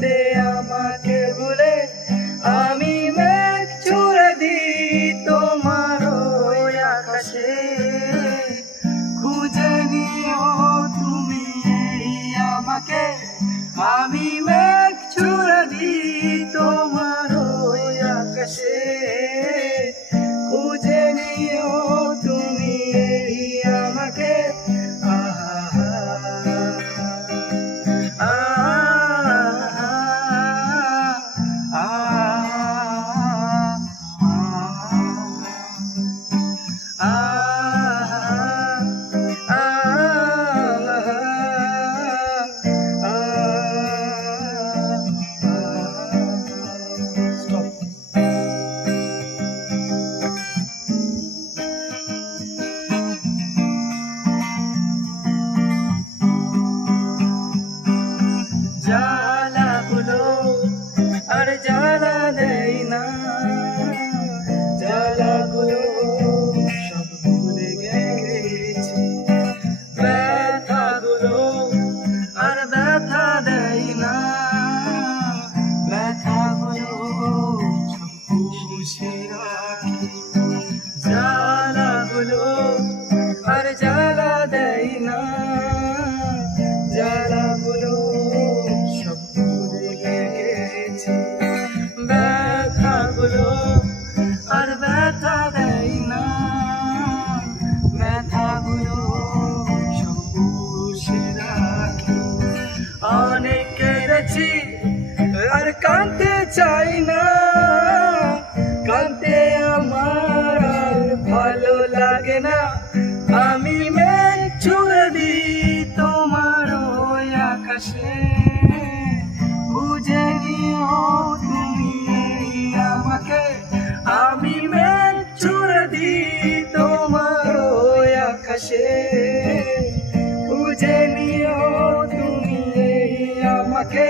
কাঁদে আমাকে ভুলে আমি মেঘ ছুঁড়ে দিই তোমার ওই আকাশে। খুঁজে নিও তুমি আমাকে, আমি মেঘ ছুঁড়ে দিই তোমার ওই আকাশে। খুঁজে নিও তুমি আমাকে। জ্বালাগুলো আর জ্বালা দেয় না, জ্বালাগুলো সব ভুলে গেছি। ব্যথাগুলো আর ব্যথা দেয় না, ব্যথাগুলো সব খুশি রাখি। জ্বালাগুলো আর জ্বালা দেয় না, জ্বালাগুলো সব ভুলে গেছি। ব্যথাগুলো আর ব্যথা দেয় না, ব্যথাগুলো সব খুশি রাখি। অনেক কেঁদেছি আর কাঁদতে চাই না, কাঁদতে আমার আর ভালো লাগে না। আমি মেঘ ছুঁড়ে দিই তোমার ওই আকাশে। খুঁজে নিও তুমি আমাকে, আমি মেঘ ছুঁড়ে দিই তোমার ওই আকাশে। খুঁজে নিও তুমি আমাকে।